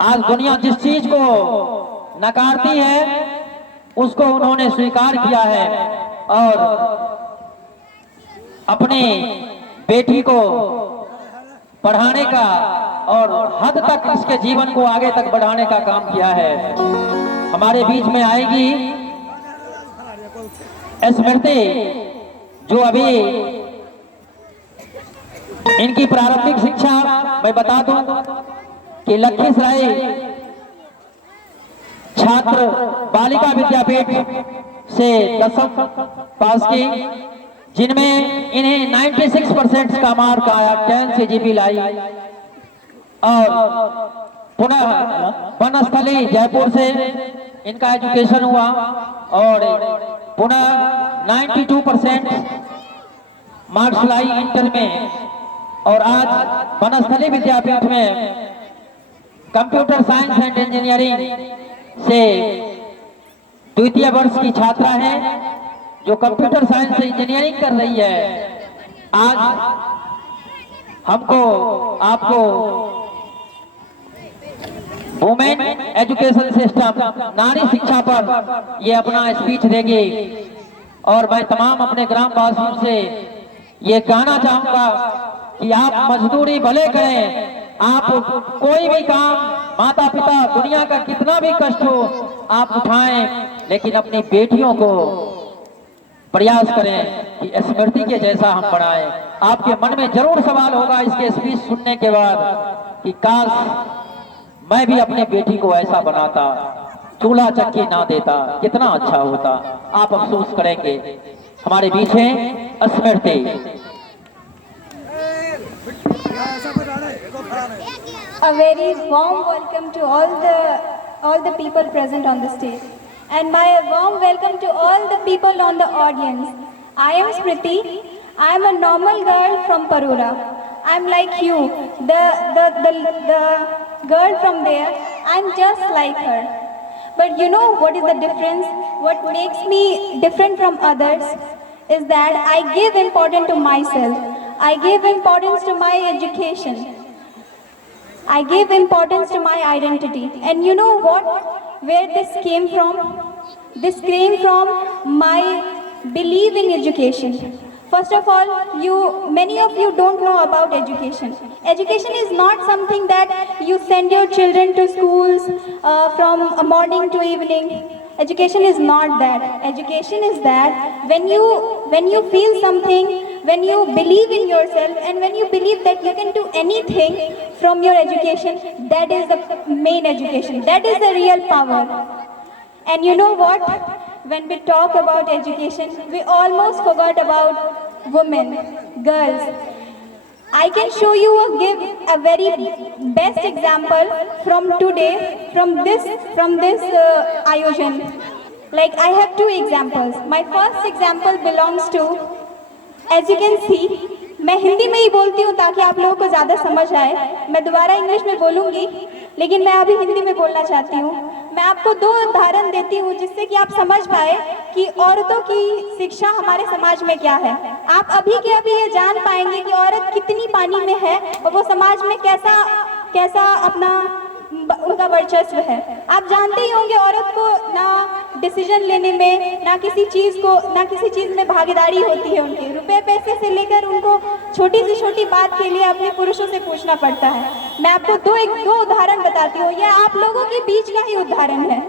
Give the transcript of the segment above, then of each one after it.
आज दुनिया जिस चीज को नकारती है उसको उन्होंने स्वीकार किया है और अपनी बेटी को पढ़ाने का और हद तक इसके जीवन को आगे तक बढ़ाने का काम किया है। हमारे बीच में आएगी स्मृति, जो अभी इनकी प्रारंभिक शिक्षा मैं बता दूं कि लखीसराय छात्र बालिका विद्यापीठ से 10वीं पास की, जिनमें इन्हें 96% का मार्क आया, 10 CGP लाई। और पुनः वनस्थली जयपुर से इनका एजुकेशन हुआ और पुनः 92% मार्क्स लाई इंटर में। और आज वनस्थली विद्यापीठ में कंप्यूटर साइंस एंड इंजीनियरिंग से द्वितीय वर्ष की छात्रा है, जो कंप्यूटर साइंस से इंजीनियरिंग कर रही है। आज हमको आपको वुमेन एजुकेशन सिस्टम, नारी शिक्षा पर ये अपना स्पीच देंगे। और मैं तमाम अपने ग्राम वासियों से ये कहना चाहूंगा कि आप मजदूरी भले करें, आप कोई भी काम, माता पिता दुनिया का कितना भी कष्ट हो आप उठाएं, लेकिन अपनी बेटियों को प्रयास करें कि स्मृति के जैसा हम बनाएं। आपके मन में जरूर सवाल होगा इसके स्पीच सुनने के बाद कि काश मैं भी अपनी बेटी को ऐसा बनाता, चूल्हा चक्की ना देता, कितना अच्छा होता। आप अफसोस करेंगे। हमारे बीच है स्मृति। A very warm welcome to all the people present on the stage, and my warm welcome to all the people on the audience. I am Smriti. I am a normal girl from Parora. I am like you, the girl from there. I am just like her. But you know what is the difference? What makes me different from others is that I give importance to myself. I give importance to my education. I give importance to my identity. And you know what? Where this came from? This came from my belief in education. First of all, many of you don't know about education. Education is not something that you send your children to schools from morning to evening. Education is not that. Education is that when you feel something, when you believe in yourself, and when you believe that you can do anything from your education, that is the main education. That is the real power. And you know what? When we talk about education, we almost forgot about women, girls. I can show you give a very best example from today, from this Ayojan. Like I have two examples. My first example belongs to, as you can see, मैं हिंदी में ही बोलती हूँ ताकि आप लोगों को ज़्यादा समझ आए। मैं दोबारा इंग्लिश में बोलूँगी, लेकिन मैं अभी हिंदी में बोलना चाहती हूँ। मैं आपको दो उदाहरण देती हूँ जिससे कि आप समझ पाए कि औरतों की शिक्षा हमारे समाज में क्या है। आप अभी के अभी ये जान पाएंगे कि औरत कितनी पानी में है और वो समाज में कैसा अपना उनका वर्चस्व है। आप जानते ही होंगे औरत को ना डिसीजन लेने में, ना किसी चीज़ में भागीदारी होती है। उनके रुपए पैसे से लेकर उनको छोटी से छोटी बात के लिए अपने पुरुषों से पूछना पड़ता है। मैं आपको दो उदाहरण बताती हूँ। यह आप लोगों के बीच का ही उदाहरण है।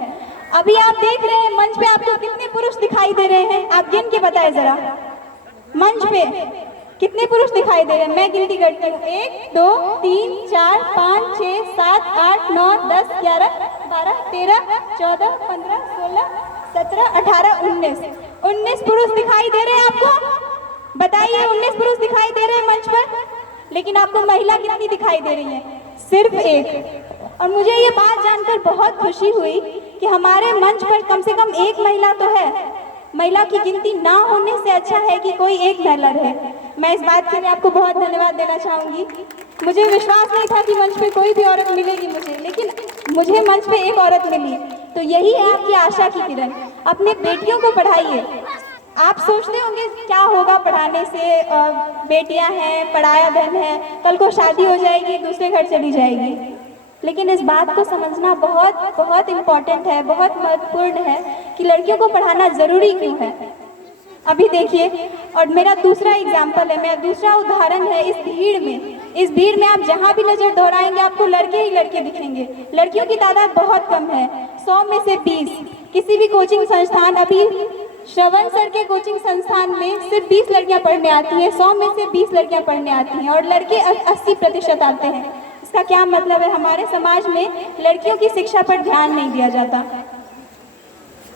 अभी आप देख रहे हैं मंच पे आपको कितने पुरुष दिखाई दे रहे हैं? आप गिन के बताएं जरा, मंच पे कितने पुरुष दिखाई दे रहे हैं? मैं गिनती करती हूँ। 1 2 3 4 5 6 7 8 9 10 11 12 13 14 15 16 17 18 19 पुरुष दिखाई दे रहे हैं आपको। बताइए, 19 पुरुष दिखाई दे रहे हैं मंच पर, लेकिन आपको महिला कितनी दिखाई दे रही है? सिर्फ 1। और मुझे ये बात जानकर बहुत खुशी हुई कि हमारे मंच पर कम से कम एक महिला तो है। महिला की गिनती ना होने से अच्छा है कि कोई एक महिला रहे। मैं इस बात के लिए आपको बहुत धन्यवाद देना चाहूँगी। मुझे विश्वास नहीं था कि मंच पे कोई भी औरत मिलेगी मुझे, लेकिन मुझे मंच पे एक औरत मिली। तो यही है आपकी आशा की किरण। अपने बेटियों को पढ़ाइए। आप सोचते होंगे क्या होगा पढ़ाने से, बेटियां हैं, पढ़ाया धन है, कल को शादी हो जाएगी, दूसरे घर चली जाएगी। लेकिन इस बात को समझना बहुत बहुत इम्पोर्टेंट है, बहुत महत्वपूर्ण है कि लड़कियों को पढ़ाना ज़रूरी क्यों है। अभी देखिए, और मेरा दूसरा एग्जाम्पल है, मेरा दूसरा उदाहरण है इस भीड़ में। इस भीड़ में आप जहाँ भी नज़र दौड़ाएंगे आपको लड़के ही लड़के दिखेंगे। लड़कियों की तादाद बहुत कम है, 100 में से 20। किसी भी कोचिंग संस्थान, अभी श्रवण सर के कोचिंग संस्थान में सिर्फ 20 लड़कियां पढ़ने आती हैं, 100 में से 20 लड़कियां पढ़ने आती हैं और लड़के 80% आते हैं। इसका क्या मतलब है? हमारे समाज में लड़कियों की शिक्षा पर ध्यान नहीं दिया जाता।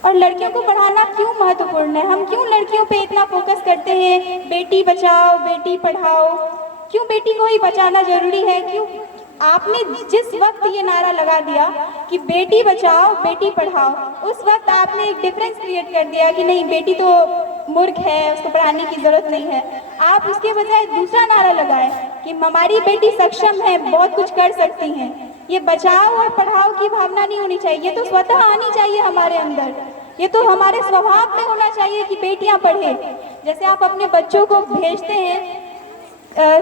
और लड़कियों को पढ़ाना क्यों महत्वपूर्ण है? हम क्यों लड़कियों पे इतना फोकस करते हैं? बेटी बचाओ, बेटी पढ़ाओ, क्यों बेटी को ही बचाना जरूरी है? क्यों आपने जिस वक्त ये नारा लगा दिया कि बेटी बचाओ बेटी पढ़ाओ, उस वक्त आपने एक डिफरेंस क्रिएट कर दिया कि नहीं, बेटी तो मूर्ख है, उसको पढ़ाने की जरूरत नहीं है। आप उसके बजाय दूसरा नारा लगाए कि हमारी बेटी सक्षम है, बहुत कुछ कर सकती हैं। ये बचाओ और पढ़ाओ की भावना नहीं होनी चाहिए, तो स्वतः आनी चाहिए हमारे अंदर। ये तो हमारे स्वभाव में होना चाहिए कि बेटियां पढ़े। जैसे आप अपने बच्चों को भेजते हैं,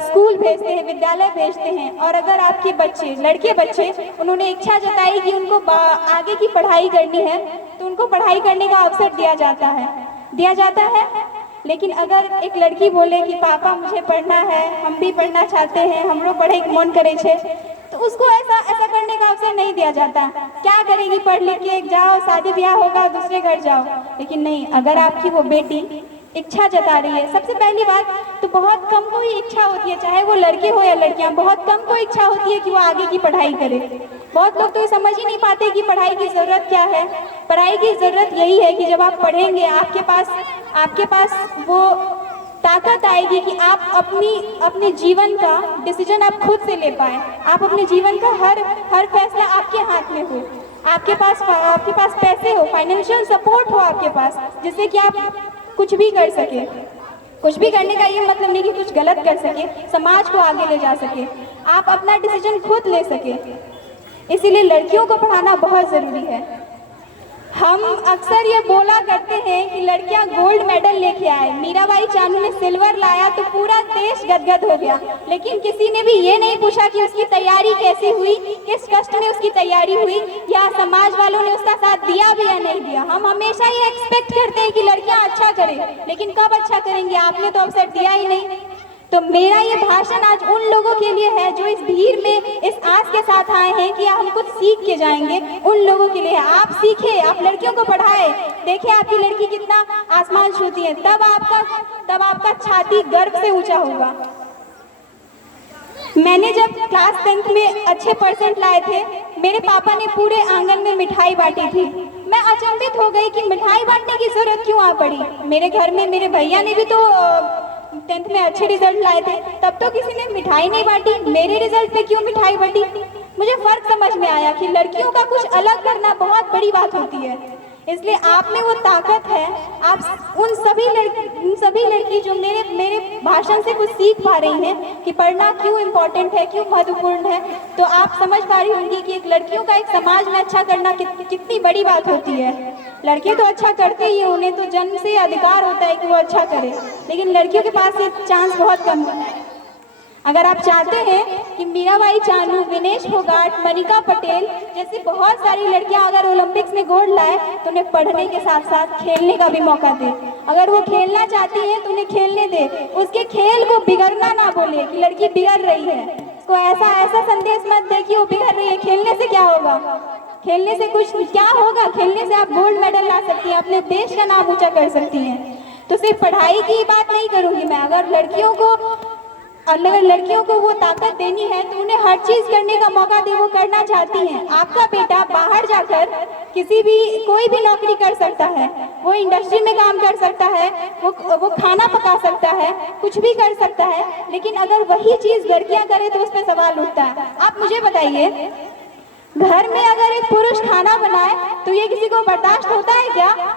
स्कूल भेजते हैं, विद्यालय भेजते हैं, और अगर आपके बच्चे, लड़के बच्चे, उन्होंने इच्छा जताई कि उनको आगे की पढ़ाई करनी है, तो उनको पढ़ाई करने का अवसर दिया जाता है। लेकिन अगर एक लड़की बोले कि पापा मुझे पढ़ना है, हम भी पढ़ना चाहते हैं, हमरो पढ़े के मन करे छे, तो उसको ऐसा करने का अवसर नहीं दिया जाता। क्या करेगी? पढ़ लिख के जाओ, शादी ब्याह होगा, दूसरे घर जाओ। लेकिन नहीं, अगर आपकी वो बेटी इच्छा जता रही है, सबसे पहली बात तो बहुत कम को ही इच्छा होती है, चाहे वो लड़के हो या लड़कियां, बहुत कम को इच्छा होती है कि वो आगे की पढ़ाई करे। बहुत लोग तो ये समझ ही नहीं पाते कि पढ़ाई की ज़रूरत क्या है। पढ़ाई की ज़रूरत यही है कि जब आप पढ़ेंगे आपके पास वो ताकत आएगी कि आप अपने जीवन का डिसीजन आप खुद से ले पाए। आप अपने जीवन का हर फैसला आपके हाथ में हो, आपके पास पैसे हो, फाइनेंशियल सपोर्ट हो आपके पास, जिससे कि आप कुछ भी कर सके। कुछ भी करने का ये मतलब नहीं कि कुछ गलत कर सके, समाज को आगे ले जा सके, आप अपना डिसीजन खुद ले सके। इसीलिए लड़कियों को पढ़ाना बहुत ज़रूरी है। हम अक्सर ये बोला करते हैं कि लड़कियां गोल्ड मेडल लेके आए, मीराबाई चानू ने सिल्वर लाया तो पूरा देश गदगद हो गया, लेकिन किसी ने भी ये नहीं पूछा कि उसकी तैयारी कैसी हुई, किस कष्ट में उसकी तैयारी हुई, या समाज वालों ने उसका साथ दिया भी या नहीं दिया। हम हमेशा ये एक्सपेक्ट करते हैं कि लड़कियां अच्छा करें, लेकिन कब अच्छा करेंगी? आपने तो अवसर दिया ही नहीं। तो मेरा ये भाषण आज उन लोगों के लिए है जो इस भीड़ में इस आस के साथ आए हैं कि हम कुछ सीख के जाएंगे। उन लोगों के लिए आप सीखे, आप लड़कियों को पढ़ाए, देखें आपकी लड़की कितना आसमान छूती है, तब आपका छाती गर्व से ऊंचा होगा। मैंने जब क्लास 10th में अच्छे परसेंट लाए थे, मेरे पापा ने पूरे आंगन में मिठाई बांटी थी। मैं अचंभित हो गई कि मिठाई बांटने की जरूरत क्यों आ पड़ी। मेरे घर में मेरे भैया ने भी तो 10th में अच्छे रिजल्ट लाए थे, तब तो किसी ने मिठाई नहीं बांटी, मेरे रिजल्ट पे क्यों मिठाई बांटी। मुझे फर्क समझ में आया कि लड़कियों का कुछ अलग करना बहुत बड़ी बात होती है। इसलिए आप में वो ताकत है। आप उन सभी लड़की जो मेरे भाषण से कुछ सीख पा रही हैं कि पढ़ना क्यों इम्पोर्टेंट है, क्यों महत्वपूर्ण है, तो आप समझ पा रही होंगी कि एक लड़कियों का एक समाज में अच्छा करना कितनी बड़ी बात होती है। लड़के तो अच्छा करते ही, उन्हें तो जन्म से अधिकार होता है कि वो अच्छा करे, लेकिन लड़कियों के पास ये चांस बहुत कम होता है। अगर आप चाहते हैं कि मीराबाई चानू, विनेश फोगाट, मनिका पटेल जैसी बहुत सारी लड़कियां अगर ओलंपिक्स में गोल्ड लाए, तो उन्हें पढ़ने के साथ साथ खेलने का भी मौका दे। अगर वो खेलना चाहती है तो उन्हें खेलने दे, उसके खेल को बिगड़ना ना बोले कि लड़की बिगड़ रही है। उसको ऐसा संदेश मत दे कि वो बिगड़ रही है। खेलने से क्या होगा? खेलने से कुछ क्या होगा? खेलने से आप गोल्ड मेडल ला सकती हैं, अपने देश का नाम ऊंचा कर सकती हैं। तो सिर्फ पढ़ाई की बात नहीं करूंगी मैं। अगर लड़कियों को वो ताकत देनी है तो उन्हें हर चीज करने का मौका दे, वो करना चाहती हैं। आपका बेटा बाहर जाकर कोई भी नौकरी कर सकता है, वो इंडस्ट्री में काम कर सकता है, वो खाना पका सकता है, कुछ भी कर सकता है, लेकिन अगर वही चीज लड़कियां करें तो उस पर सवाल उठता है। आप मुझे बताइए, घर में अगर एक पुरुष खाना बनाए तो ये किसी को बर्दाश्त होता है क्या?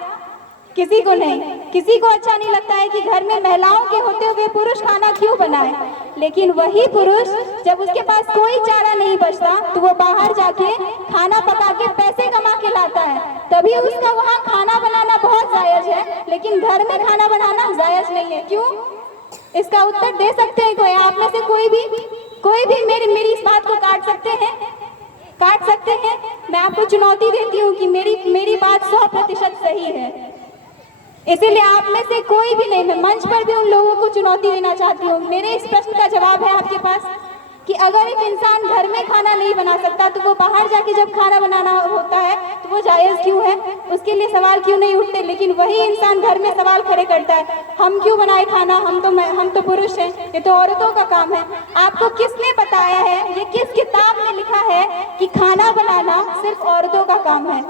किसी को नहीं। किसी को अच्छा नहीं लगता है कि घर में महिलाओं के होते हुए पुरुष खाना क्यों बनाए। लेकिन वही पुरुष जब उसके पास कोई चारा नहीं बचता तो वो बाहर जाके खाना पका के पैसे कमा के लाता है, तभी उसका वहाँ खाना बनाना बहुत जायज है, लेकिन घर में खाना बनाना जायज नहीं है। क्यों? इसका उत्तर दे सकते हैं कोई? आप में से कोई भी मेरी इस बात को काट सकते हैं? काट सकते हैं? मैं आपको चुनौती देती हूँ कि मेरी बात 100% सही है। इसीलिए आप में से कोई भी नहीं, मैं मंच पर भी उन लोगों को चुनौती देना चाहती हूँ। मेरे इस प्रश्न का जवाब है आपके पास कि अगर एक इंसान घर में खाना नहीं बना सकता तो वो बाहर जाके जब खाना बनाना होता है तो वो जायज़ क्यों है? उसके लिए सवाल क्यों नहीं उठते? लेकिन वही इंसान घर में सवाल खड़े करता है, हम क्यों बनाए खाना, हम तो पुरुष हैं, ये तो औरतों का काम है। आपको किसने बताया है, ये किस किताब में लिखा है कि खाना बनाना सिर्फ औरतों का काम है?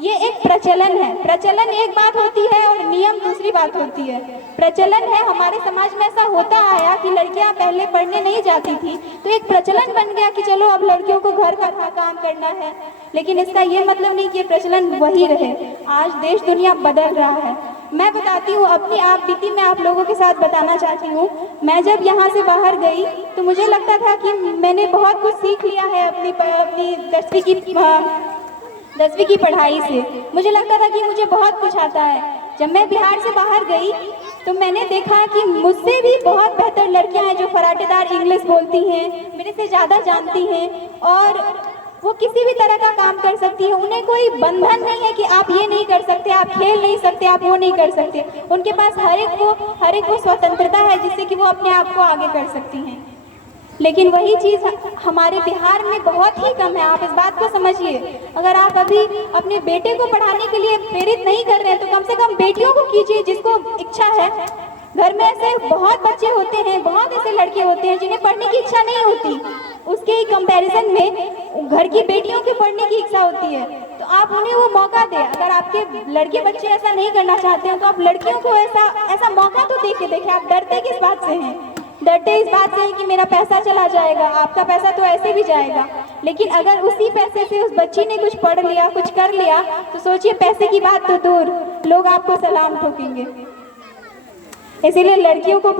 ये एक प्रचलन है। प्रचलन एक बात होती है और नियम दूसरी बात होती है। प्रचलन है, हमारे समाज में ऐसा होता आया कि लड़कियां पहले पढ़ने नहीं जाती थी तो एक प्रचलन बन गया कि चलो अब लड़कियों को घर का काम करना है। लेकिन इसका ये मतलब नहीं कि ये प्रचलन वही रहे। आज देश दुनिया बदल रहा है। मैं बताती हूँ अपनी आप बीती, मैं आप लोगों के साथ बताना चाहती हूँ। मैं जब यहाँ से बाहर गई तो मुझे लगता था कि मैंने बहुत कुछ सीख लिया है अपनी 10वीं की पढ़ाई से। मुझे लगता था कि मुझे बहुत कुछ आता है। जब मैं बिहार से बाहर गई तो मैंने देखा कि मुझसे भी बहुत बेहतर लड़कियां हैं जो फराटेदार इंग्लिश बोलती हैं, मेरे से ज़्यादा जानती हैं और वो किसी भी तरह का काम कर सकती है। उन्हें कोई बंधन नहीं है कि आप ये नहीं कर सकते, आप खेल नहीं सकते, आप वो नहीं कर सकते। उनके पास हर एक को स्वतंत्रता है जिससे कि वो अपने आप को आगे कर सकती हैं। लेकिन वही चीज़ हमारे बिहार में बहुत ही कम है। आप इस बात को समझिए। अगर आप अभी अपने बेटे को पढ़ाने के लिए प्रेरित नहीं कर रहे हैं तो कम से कम बेटियों को कीजिए जिसको इच्छा है। घर में ऐसे बहुत बच्चे होते हैं, बहुत ऐसे लड़के होते हैं जिन्हें पढ़ने की इच्छा नहीं होती, उसके कंपैरिजन में घर की बेटियों के पढ़ने की इच्छा होती है। तो आप उन्हें वो मौका दें। अगर आपके लड़के बच्चे ऐसा नहीं करना चाहते हैं तो आप लड़कियों को ऐसा मौका तो देखे। आप डरते किस बात से हैं? डरते इस बात से कि मेरा पैसा चला जाएगा। आपका पैसा तो ऐसे भी जाएगा, लेकिन अगर उसी पैसे से उस बच्ची ने कुछ पढ़ लिया, कुछ कर लिया तो सोचिए, पैसे की बात तो दूर, लोग आपको सलाम ठोकेंगे। इसीलिए लड़कियों को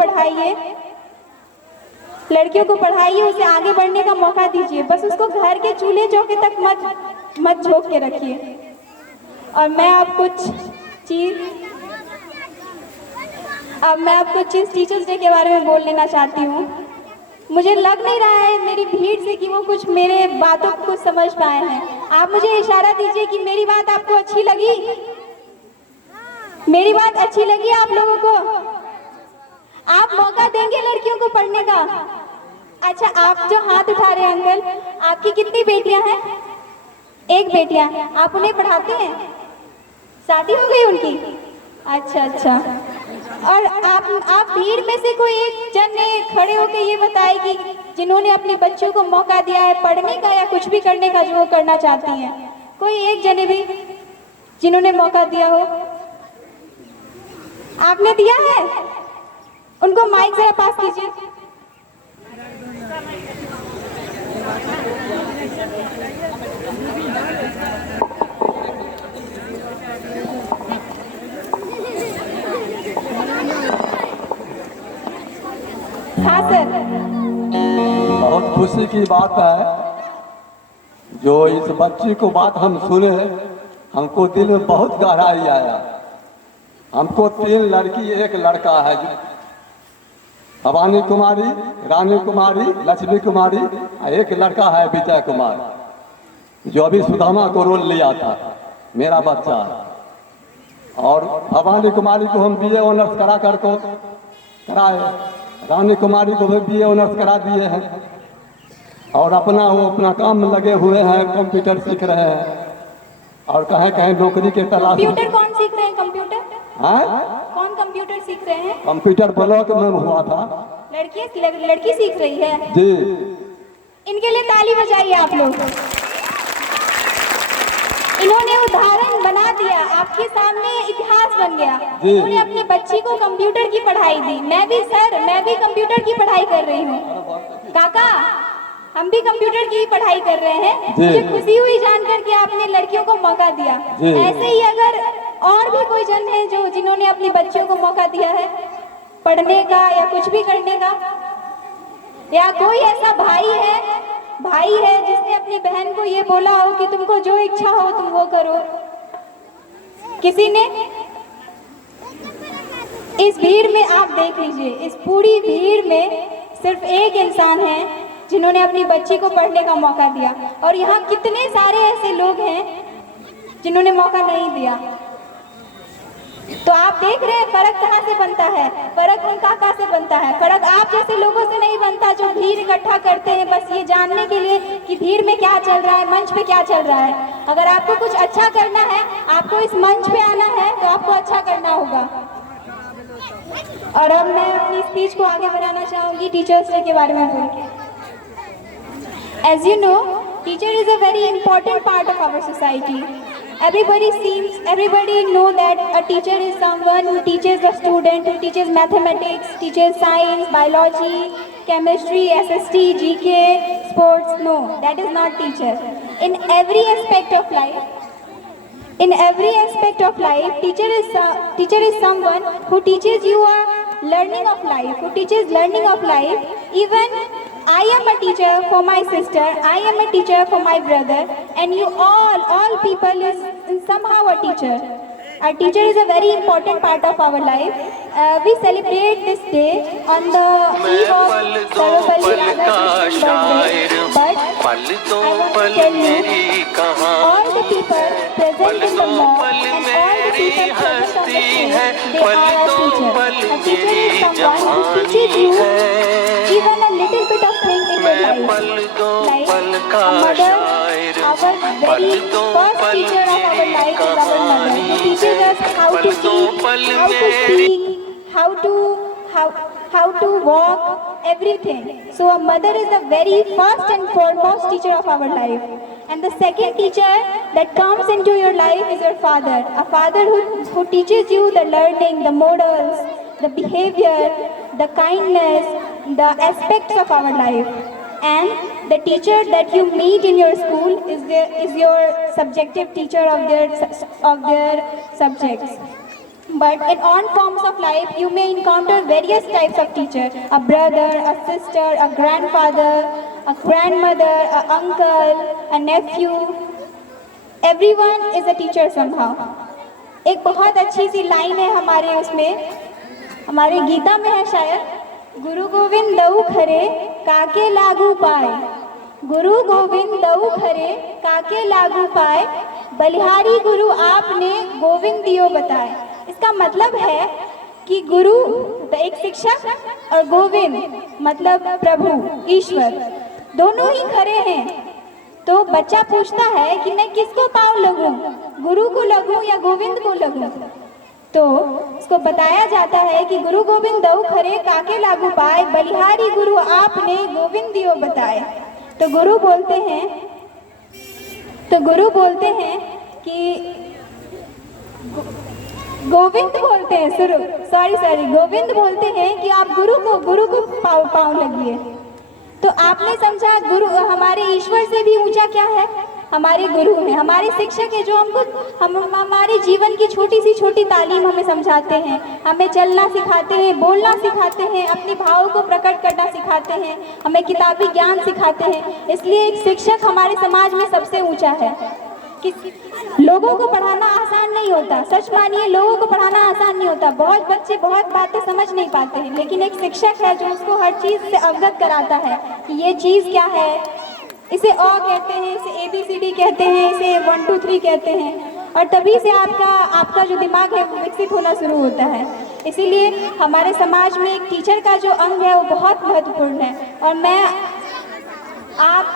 पढ़ाइए, उसे आगे बढ़ने का मौका दीजिए। बस उसको घर के चूल्हे चौके तक मत झोंक के रखिए। और मैं आप कुछ टीचर्स डे के बारे में बोल लेना चाहती हूँ। मुझे लग नहीं रहा है मेरी भीड़ से कि वो कुछ मेरे बातों को समझ पाए हैं। आप मुझे इशारा दीजिए कि मेरी बात आपको अच्छी लगी। मेरी बात अच्छी लगी आप लोगों को? आप मौका देंगे लड़कियों को पढ़ने का? अच्छा, आप जो हाथ उठा रहे हैं अंकल, आपकी कितनी बेटियां हैं? एक बेटियां। आप उन्हें पढ़ाते हैं? शादी हो गई उनकी? अच्छा। और आप भीड़ में से कोई एक जन ने खड़े होकर ये बताए कि जिन्होंने अपने बच्चों को मौका दिया है पढ़ने का या कुछ भी करने का जो वो करना चाहती हैं, कोई एक जने भी जिन्होंने मौका दिया हो? आपने दिया है? उनको माइक जरा पास कीजिए। हाँ सर। बहुत खुशी की बात है जो इस बच्ची को बात हम सुने, हमको दिल में बहुत गहराई आया। हमको 3 लड़की 1 लड़का है, भवानी कुमारी, रानी कुमारी, लक्ष्मी कुमारी, और 1 लड़का है विजय कुमार, जो अभी सुदामा को रोल लिया था, मेरा बच्चा। और भवानी कुमारी को हम BA ऑनर्स कराए, रानी कुमारी को भी BA ऑनर्स करा दिए हैं और वो अपना काम में लगे हुए हैं, कंप्यूटर सीख रहे हैं और कहीं नौकरी के तलाश। कंप्यूटर कौन सीख रहे हैं? कंप्यूटर कौन कंप्यूटर सीख रहे हैं? कंप्यूटर ब्लॉक में हुआ था। लड़की सीख रही है जी। इनके लिए ताली बजाइए आप लोग। इन्होंने उदाहरण बना दिया, आपके सामने इतिहास बन गया। इन्होंने अपनी बच्ची को कंप्यूटर की पढ़ाई दी। मैं भी कंप्यूटर की पढ़ाई कर रही हूँ काका, हम भी कंप्यूटर की पढ़ाई कर रहे हैं। मुझे खुशी हुई जानकर कि आपने लड़कियों को मौका दिया। ऐसे ही अगर और भी कोई जन है जिन्होंने अपनी बच्चियों को मौका दिया है पढ़ने का या कुछ भी करने का, या कोई ऐसा भाई है जिसने अपनी बहन को ये बोला हो कि तुमको जो इच्छा हो तुम वो करो, किसी ने? इस भीड़ में आप देख लीजिए, इस पूरी भीड़ में सिर्फ एक इंसान है जिन्होंने अपनी बच्ची को पढ़ने का मौका दिया, और यहाँ कितने सारे ऐसे लोग हैं जिन्होंने मौका नहीं दिया। तो आप देख रहे हैं फर्क कहाँ से बनता है, फर्क उनका कहाँ से बनता है। फर्क आप जैसे लोगों से नहीं बनता जो भीड़ इकट्ठा करते हैं बस ये जानने के लिए कि भीड़ में क्या चल रहा है, मंच पे क्या चल रहा है। अगर आपको कुछ अच्छा करना है, आपको इस मंच पे आना है तो आपको अच्छा करना होगा। और अब मैं अपनी स्पीच को आगे बढ़ाना चाहूँगी टीचर्स डे के बारे में बोल के। As you know, teacher is a very important part of our society. Everybody know that a teacher is someone who teaches the student, who teaches mathematics, teaches science, biology, chemistry, SST, GK, sports. No, that is not teacher. In every aspect of life, teacher is someone who teaches you a learning of life, who teaches learning of life. Even I am a teacher for my sister, I am a teacher for my brother, and you all people is somehow a teacher. Our teacher is a very important part of our life. We celebrate this day on the eve of Sarvapalli Radhakrishnan birthday. But I want to tell you, all the people present in the mall and all the people present on the stage, they are our teacher. A teacher is someone who teaches you even a little bit of thing in your life. Like a mother, our very first teacher of our life is our mother, who teaches us how to eat, how to speak, how to walk, everything. So a mother is the very first and foremost teacher of our life. And the second teacher that comes into your life is your father. A father who teaches you the learning, the morals, the behavior, the kindness, the aspects of our life. And the teacher that you meet in your school is your subjective teacher of their subjects. But in all forms of life, you may encounter various types of teacher: a brother, a sister, a grandfather, a grandmother, an uncle, a nephew. Everyone is a teacher somehow. एक बहुत अच्छी सी line है हमारे उसमें, हमारे गीता में है शायद, गुरु गोविंद दऊ खरे काके लागू पाए, गुरु गोविंद दऊ खरे काके लागू पाए, बलिहारी गुरु आपने गोविंद दियो बताए। इसका मतलब है कि गुरु एक शिक्षक और गोविंद मतलब प्रभु ईश्वर दोनों ही खरे हैं। तो बच्चा पूछता है कि मैं किसको पाँव लगूं, गुरु को लगूं या गोविंद को लगूं। तो उसको बताया जाता है कि गुरु गोविंद दऊ खरे काके लागू पाए, बलिहारी गुरु आपने गोविंद दियो बताए। तो गुरु बोलते हैं कि गोविंद बोलते हैं गोविंद बोलते हैं कि आप गुरु को पाँव लगिए। तो आपने समझा गुरु हमारे ईश्वर से भी ऊंचा क्या है, हमारे गुरु हैं, हमारे शिक्षक हैं जो हमारे जीवन की छोटी तालीम हमें समझाते हैं, हमें चलना सिखाते हैं, बोलना सिखाते हैं, अपने भावों को प्रकट करना सिखाते हैं, हमें किताबी ज्ञान सिखाते हैं। इसलिए एक शिक्षक हमारे समाज में सबसे ऊंचा है। कि लोगों को पढ़ाना आसान नहीं होता, सच मानिए लोगों को पढ़ाना आसान नहीं होता। बहुत बच्चे बहुत बातें समझ नहीं पाते हैं, लेकिन एक शिक्षक है जो उसको हर चीज़ से अवगत कराता है कि ये चीज़ क्या है, इसे अ कहते हैं, इसे ABCD कहते हैं, इसे 1 2 3 कहते हैं, और तभी से आपका जो दिमाग है वो विकसित होना शुरू होता है। इसीलिए हमारे समाज में एक टीचर का जो अंग है वो बहुत महत्वपूर्ण है। और मैं आप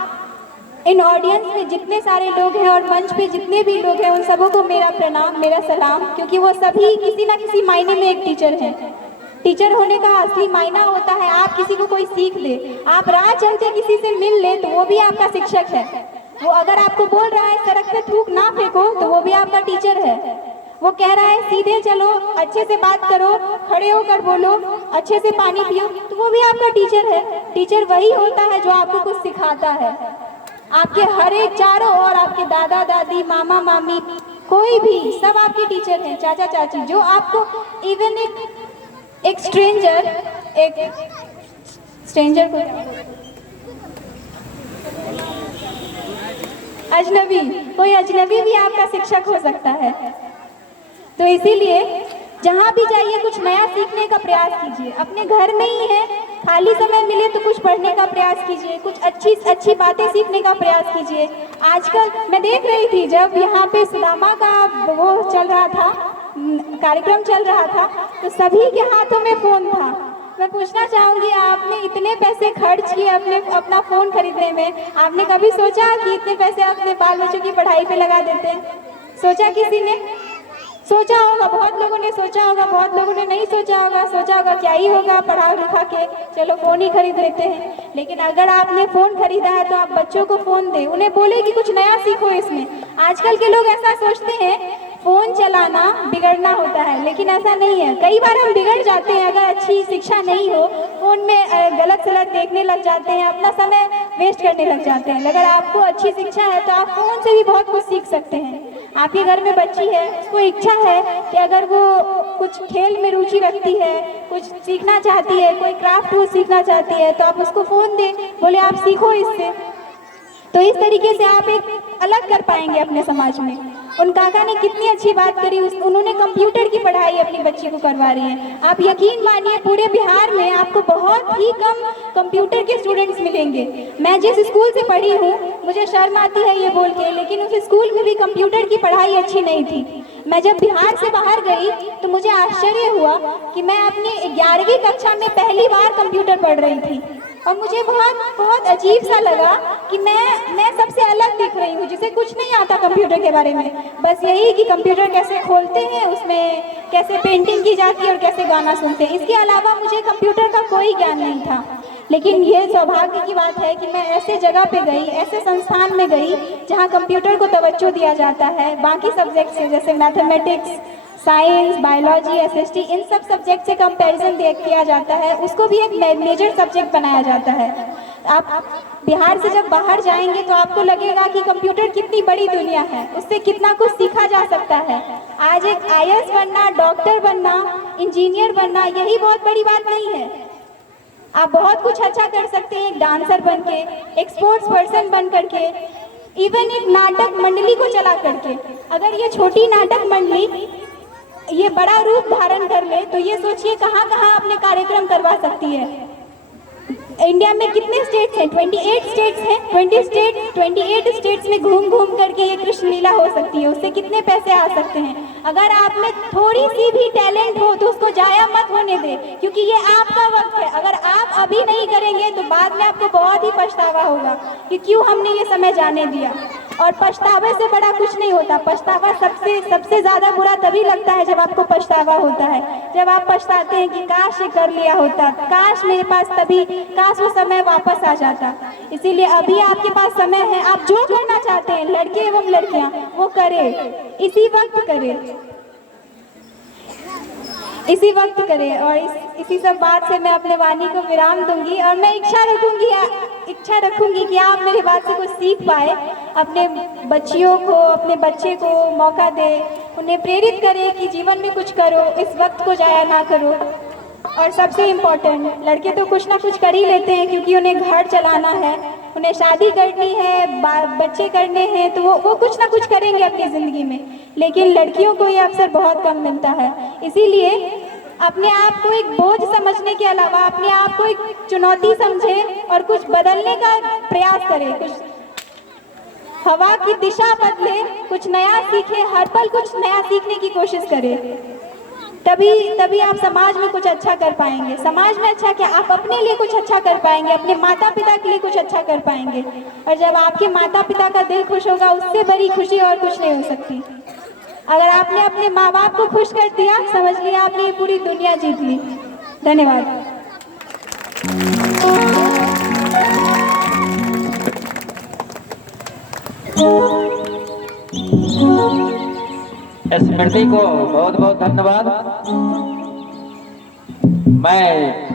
इन ऑडियंस में जितने सारे लोग हैं और मंच पे जितने भी लोग हैं उन सबों को मेरा प्रणाम, मेरा सलाम, क्योंकि वो सभी किसी ना किसी मायने में एक टीचर हैं। टीचर होने का असली मायना होता है आप किसी को कोई सीख दे, आप राह चलते किसी से मिल ले तो वो भी आपका शिक्षक है। वो अगर आपको बोल रहा है सड़क पे थूक ना फेंको तो वो भी आपका टीचर है। वो कह रहा है सीधे चलो, अच्छे से बात करो, खड़े होकर बोलो, अच्छे से पानी पियो, तो वो भी आपका टीचर है। टीचर वही होता है जो आपको कुछ सिखाता है। आपके हर एक चारों ओर आपके दादा दादी, मामा मामी, कोई भी, सब आपके टीचर हैं, चाचा चाची, जो आपको इवन एक स्ट्रेंजर को कोई अजनबी भी आपका शिक्षक हो सकता है। तो इसीलिए जहाँ भी जाइए कुछ नया सीखने का प्रयास कीजिए। अपने घर में ही है खाली समय मिले तो कुछ पढ़ने का प्रयास कीजिए, कुछ अच्छी अच्छी बातें सीखने का प्रयास कीजिए। आजकल मैं देख रही थी जब यहाँ पे सुदामा का वो चल रहा था, कार्यक्रम चल रहा था, तो सभी के हाथों में फ़ोन था। मैं पूछना चाहूँगी, आपने इतने पैसे खर्च किए अपना फ़ोन खरीदने में, आपने कभी सोचा कि इतने पैसे अपने बाल बच्चों की पढ़ाई पे लगा देते हैं? सोचा किसी ने? सोचा होगा, बहुत लोगों ने सोचा होगा, बहुत लोगों ने नहीं सोचा होगा क्या ही होगा पढ़ा लिखा के, चलो फ़ोन ही खरीद लेते हैं। लेकिन अगर आपने फ़ोन खरीदा है तो आप बच्चों को फ़ोन दें, उन्हें बोले कि कुछ नया सीखो इसमें। आजकल के लोग ऐसा सोचते हैं फ़ोन चलाना बिगड़ना होता है, लेकिन ऐसा नहीं है। कई बार हम बिगड़ जाते हैं अगर अच्छी शिक्षा नहीं हो, फ़ोन में गलत सलत देखने लग जाते हैं, अपना समय वेस्ट करने लग जाते हैं। अगर आपको अच्छी शिक्षा है तो आप फ़ोन से भी बहुत कुछ सीख सकते हैं। आपके घर में बच्ची है, उसको इच्छा है कि अगर वो कुछ खेल में रुचि रखती है, कुछ सीखना चाहती है, कोई क्राफ्ट वो सीखना चाहती है, तो आप उसको फ़ोन दें, बोले आप सीखो इससे। तो इस तरीके से आप एक अलग कर पाएंगे अपने समाज में। उन काका ने कितनी अच्छी बात करी, उन्होंने कंप्यूटर की पढ़ाई अपनी बच्ची को करवा रही है। आप यकीन मानिए पूरे बिहार में आपको बहुत ही कम कंप्यूटर के स्टूडेंट्स मिलेंगे। मैं जिस स्कूल से पढ़ी हूँ, मुझे शर्म आती है ये बोल के, लेकिन उस स्कूल में भी कंप्यूटर की पढ़ाई अच्छी नहीं थी। मैं जब बिहार से बाहर गई तो मुझे आश्चर्य हुआ कि मैं अपनी 11वीं कक्षा में पहली बार कंप्यूटर पढ़ रही थी, और मुझे बहुत अजीब सा लगा कि मैं सबसे अलग दिख रही हूँ, जिसे कुछ नहीं आता कंप्यूटर के बारे में। बस यही कि कंप्यूटर कैसे खोलते हैं, उसमें कैसे पेंटिंग की जाती है और कैसे गाना सुनते हैं, इसके अलावा मुझे कंप्यूटर का कोई ज्ञान नहीं था। लेकिन ये सौभाग्य की बात है कि मैं ऐसे जगह पे गई, ऐसे संस्थान में गई जहाँ कंप्यूटर को तवज्जो दिया जाता है। बाकी सब्जेक्ट से जैसे मैथमेटिक्स, साइंस, बायोलॉजी, एसएसटी, इन सब सब्जेक्ट से कंपैरिजन किया जाता है, उसको भी एक मेजर सब्जेक्ट बनाया जाता है। आप बिहार से जब बाहर जाएंगे तो आपको लगेगा कि कंप्यूटर कितनी बड़ी दुनिया है, उससे कितना कुछ सीखा जा सकता है। आज एक आईएएस बनना, डॉक्टर बनना, इंजीनियर बनना, यही बहुत बड़ी बात नहीं है। आप बहुत कुछ अच्छा कर सकते हैं, एक डांसर बन के, एक स्पोर्ट्स पर्सन बन करके, इवन एक नाटक मंडली को चला करके। अगर ये छोटी नाटक मंडली ये बड़ा रूप धारण कर ले तो ये सोचिए कहाँ कहाँ अपने कार्यक्रम करवा सकती है। इंडिया में कितने स्टेट्स हैं? 28 स्टेट्स हैं। 28 स्टेट्स में घूम घूम करके ये कृष्ण लीला हो सकती है, उससे कितने पैसे आ सकते हैं। अगर आप में थोड़ी सी भी टैलेंट हो तो उसको जाया मत होने दे, क्योंकि ये आपका वक्त है। अगर आप अभी नहीं करेंगे तो बाद में आपको बहुत ही पछतावा होगा कि क्यों हमने ये समय जाने दिया। और पछतावे से बड़ा कुछ नहीं होता। पछतावा सबसे ज़्यादा बुरा तभी लगता है जब आपको पछतावा होता है, जब आप पछताते हैं कि काश ये कर लिया होता, काश मेरे पास तभी, काश वो समय वापस आ जाता। इसीलिए अभी आपके पास समय है, आप जो करना चाहते हैं लड़के एवं लड़कियां वो करें, इसी वक्त करें। और इसी सब बात से मैं अपने वाणी को विराम दूंगी, और मैं इच्छा रखूंगी कि आप मेरी बात से कुछ सीख पाए, अपने बच्चियों को, अपने बच्चे को मौका दे, उन्हें प्रेरित करें कि जीवन में कुछ करो, इस वक्त को जाया ना करो। और सबसे इम्पोर्टेंट, लड़के तो कुछ ना कुछ कर ही लेते हैं क्योंकि उन्हें घर चलाना है, उन्हें शादी करनी है, बच्चे करने हैं, तो वो कुछ ना कुछ करेंगे अपनी ज़िंदगी में। लेकिन लड़कियों को ये अवसर बहुत कम मिलता है। इसीलिए अपने आप को एक बोझ समझने के अलावा अपने आप को एक चुनौती समझे और कुछ बदलने का प्रयास करें, कुछ हवा की दिशा बदले, कुछ नया सीखे, हर पल कुछ नया सीखने की कोशिश करें। तभी आप समाज में कुछ अच्छा कर पाएंगे। समाज में अच्छा क्या, आप अपने लिए कुछ अच्छा कर पाएंगे, अपने माता पिता के लिए कुछ अच्छा कर पाएंगे। और जब आपके माता पिता का दिल खुश होगा, उससे बड़ी खुशी और कुछ नहीं हो सकती। अगर आपने अपने माँ बाप को खुश कर दिया, समझ लिया आपने ये पूरी दुनिया जीत ली। धन्यवाद। स्मृति को बहुत बहुत धन्यवाद। मैं